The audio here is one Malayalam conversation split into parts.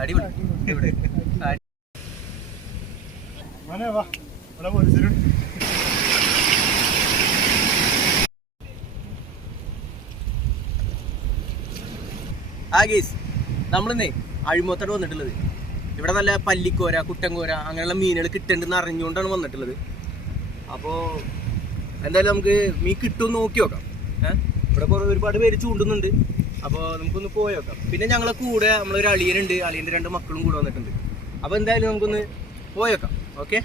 അടിപൊളി ഇവിടെ നമ്മളിന്നേ അഴിമുഖത്തോട് വന്നിട്ടുള്ളത്. ഇവിടെ നല്ല പല്ലിക്കോര, കുട്ടൻകോര അങ്ങനെയുള്ള മീനുകൾ കിട്ടുന്നുണ്ടെന്ന് അറിഞ്ഞുകൊണ്ടാണ് വന്നിട്ടുള്ളത്. അപ്പോൾ എന്തായാലും നമുക്ക് മീൻ കിട്ടുമെന്ന് നോക്കി നോക്കാം. ഇവിടെ ഒരുപാട് പേര് ചൂണ്ടുന്നുണ്ട്. അപ്പോൾ നമുക്കൊന്ന് പോയി നോക്കാം. പിന്നെ ഞങ്ങളെ കൂടെ നമ്മളൊരു അളിയനുണ്ട്, അളിയൻ്റെ 2 മക്കളും കൂടെ വന്നിട്ടുണ്ട്. അപ്പോൾ എന്തായാലും നമുക്കൊന്ന് പോയി നോക്കാം. ഓക്കെ.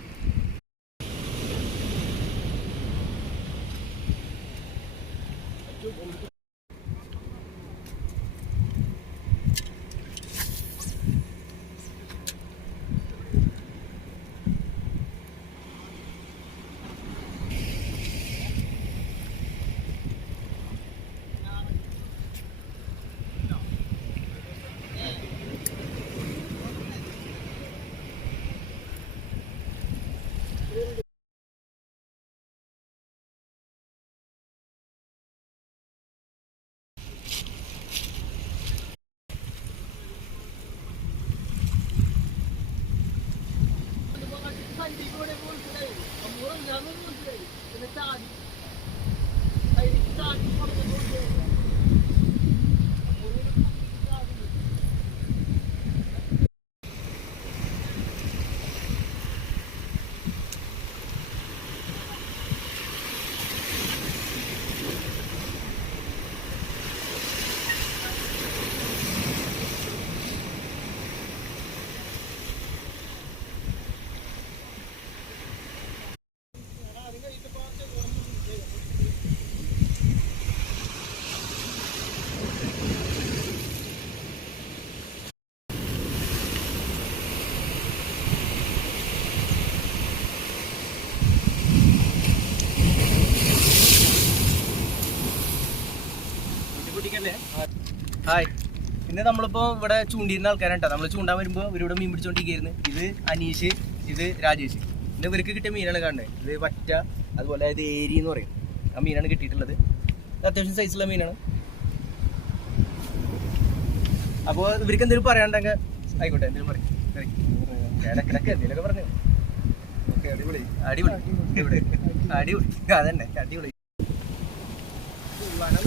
ഹായ്, ഇന്ന് നമ്മളിപ്പോൾ ഇവിടെ ചൂണ്ടിയിരുന്ന ആൾക്കാരാണ് കേട്ടോ. നമ്മൾ ചൂണ്ടാൻ വരുമ്പോൾ ഇവരിവിടെ മീൻ പിടിച്ചോണ്ടിരിക്കുകയായിരുന്നു. ഇത് അനീഷ്, ഇത് രാജേഷ്. ഇന്ന് ഇവർക്ക് കിട്ടിയ മീനാണ് കാണുന്നത്. ഇത് വറ്റ, അതുപോലെ ഇത് ഏരി എന്ന് പറയും. ആ മീനാണ് കിട്ടിയിട്ടുള്ളത്. ഇത് അത്യാവശ്യം സൈസുള്ള മീനാണ്. അപ്പോൾ ഇവർക്ക് എന്തെങ്കിലും പറയാണ്ടെങ്കിൽ ആയിക്കോട്ടെ, എന്തെങ്കിലും പറയും. ഇടക്കിടക്ക് എന്തെങ്കിലുമൊക്കെ പറഞ്ഞു. ഓക്കെ, അടിപൊളി അടിപൊളി ഇവിടെ അടിപൊളി. അതന്നെ അടിപൊളി. വനം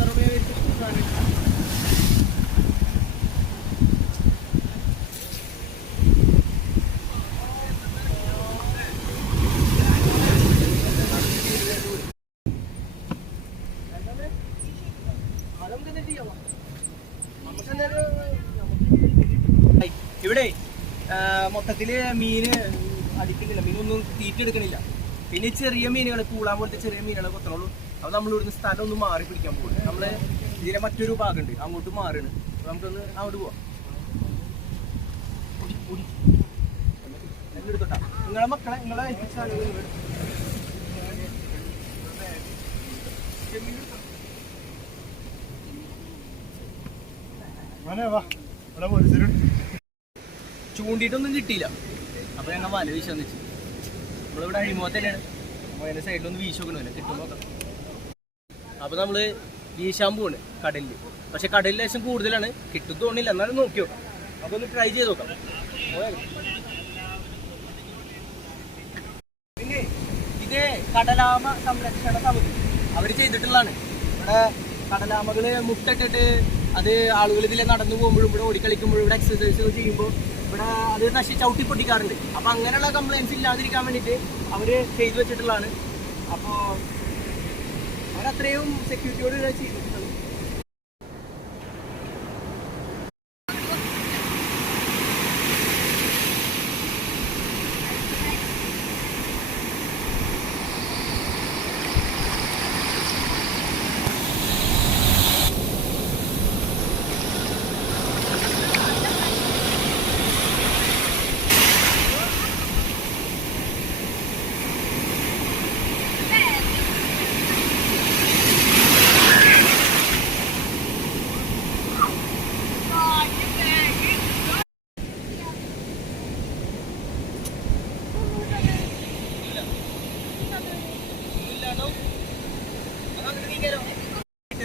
ഇവിടെ മൊത്തത്തില് മീന് അടിക്കുന്നില്ല, മീനൊന്നും തീറ്റെടുക്കണില്ല. പിന്നെ ചെറിയ മീനുകൾ, കൂളാൻ പോലത്തെ ചെറിയ മീനുകളെ കൊത്തണുള്ളൂ. അപ്പോൾ നമ്മൾ ഇവിടുന്ന് സ്ഥലം ഒന്ന് മാറി പിടിക്കാൻ പോകും. നമ്മള് ഇതിലെ മറ്റൊരു ഭാഗമുണ്ട്, അങ്ങോട്ട് മാറാണ്. നമുക്കൊന്ന് അങ്ങോട്ട് പോവാം. എടുത്തോട്ടാ നിങ്ങളെ മക്കളെ, നിങ്ങളെ ചൂണ്ടിയിട്ടൊന്നും കിട്ടിയില്ല. അപ്പൊ ഞങ്ങൾ വല വീശാന്ന് വെച്ചു. നമ്മളിവിടെ അഴിമുഖത്ത് തന്നെയാണ്. അപ്പോൾ അതിന്റെ സൈഡിലൊന്ന് വീശി നോക്കണമല്ലോ, കിട്ടും നോക്കാം. അപ്പൊ നമ്മള് വീശാൻ പോവാണ് കടലിൽ. പക്ഷെ കടലിൽ ലേശം കൂടുതലാണ്, കിട്ടും തോന്നില്ല. എന്നാലും നോക്കി നോക്കാം. അപ്പൊ ഒന്ന് ട്രൈ ചെയ്ത് നോക്കാം. പിന്നെ ഇത് കടലാമ സംരക്ഷണ സമിതി അവര് ചെയ്തിട്ടുള്ളതാണ്. ഇവിടെ കടലാമകള് മുട്ടിട്ടിട്ട് അത് ആളുകൾ ഇതിലെ നടന്നു പോകുമ്പോഴും ഇവിടെ ഓടിക്കളിക്കുമ്പോഴും ഇവിടെ എക്സസൈസ് ചെയ്യുമ്പോൾ ഇവിടെ അത് ചവിട്ടി പൊട്ടിക്കാറുണ്ട്. അപ്പൊ അങ്ങനെയുള്ള കംപ്ലൈൻസ് ഇല്ലാതിരിക്കാൻ വേണ്ടിയിട്ട് അവര് ചെയ്തു വെച്ചിട്ടുള്ളതാണ്. അപ്പോൾ അവരത്രയും സെക്യൂരിറ്റിയോട് ചെയ്തിട്ടുള്ളത്.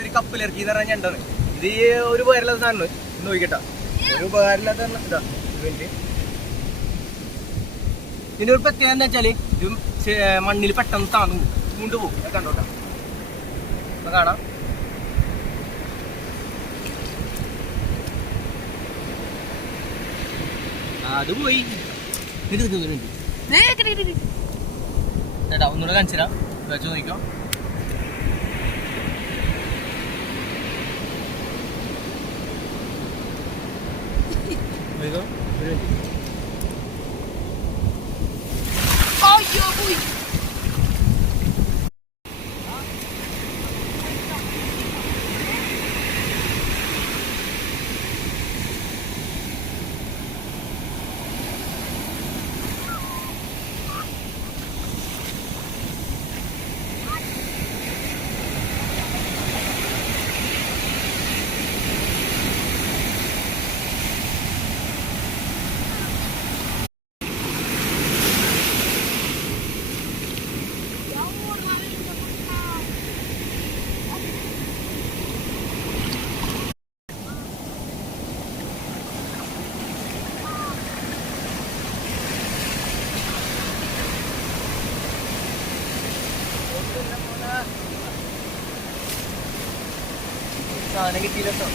ഒരു കപ്പിലിറക്കി എന്ന് പറഞ്ഞാൽ ഞണ്ടാണ് ഇത്. ഒരു ഉപകാരമില്ലാത്ത സാധനമാണ്. നോക്കിട്ടാ, ഒരു ഉപകാരമില്ലാത്ത ഇതാ. ഇതിൻ്റെ ഒരു പ്രത്യേകത എന്താ വെച്ചാൽ ഇത് മണ്ണിൽ പെട്ടെന്ന് താന്നു കൊണ്ടുപോകും. കണ്ടോട്ടാ, അപ്പൊ കാണാം. അത് പോയി ചേട്ടാ ഒന്നുകൂടെ കാണിച്ചു തരാം. വെച്ച് നോക്കിക്കോ. സാധനം കിട്ടിയില്ലോ.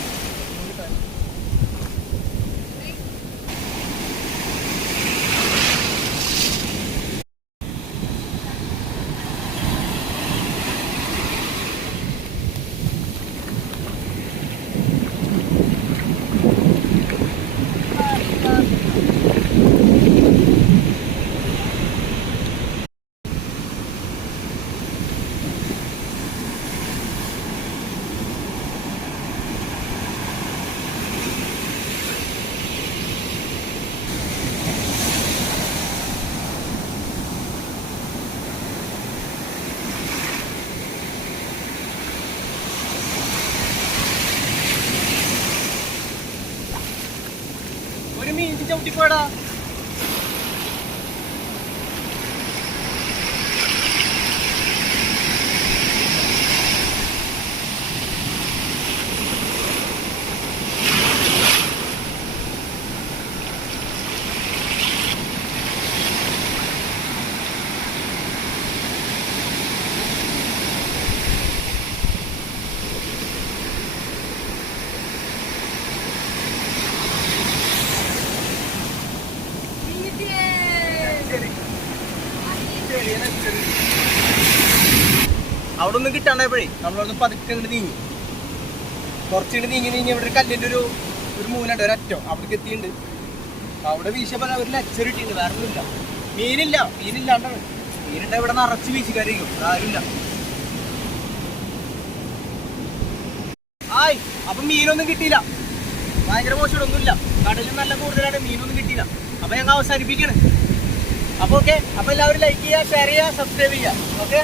ഒരു മീൻ ചവിട്ടിപ്പോടാ. അവിടെ ഒന്നും കിട്ടാണ്ടായപ്പോഴേ നമ്മളവിടുന്ന് പതുക്കെ ഇങ്ങോട്ട് നീങ്ങി, കുറച്ചിട്ട് നീങ്ങി ഇവിടെ ഒരു കല്ലിൻ്റെ ഒരു മൂലുണ്ട്, ഒരറ്റോ അവിടേക്ക് എത്തിയിട്ടുണ്ട്. അവിടെ വീശിയപ്പോൾ ഒരു ലെക്ചർ കിട്ടിയിട്ടുണ്ട്. വേറെ ഒന്നുമില്ല, മീനില്ലാണ്ടാണ്. മീനുണ്ട് ഇവിടെ നിറച്ച് വീശിക്കാരിക്കും, ആരുമില്ല. ആയി അപ്പൊ മീനൊന്നും കിട്ടിയില്ല, ഭയങ്കര മോശമൊന്നുമില്ല. കടലിൽ നല്ല കൂടുതലാണ്, മീനൊന്നും കിട്ടിയില്ല. അപ്പൊ ഞങ്ങൾ അവസാനിപ്പിക്കണം. അപ്പൊ ഓക്കെ, അപ്പൊ എല്ലാവരും ലൈക്ക് ചെയ്യുക, ഷെയർ ചെയ്യുക, സബ്സ്ക്രൈബ് ചെയ്യുക. ഓക്കെ.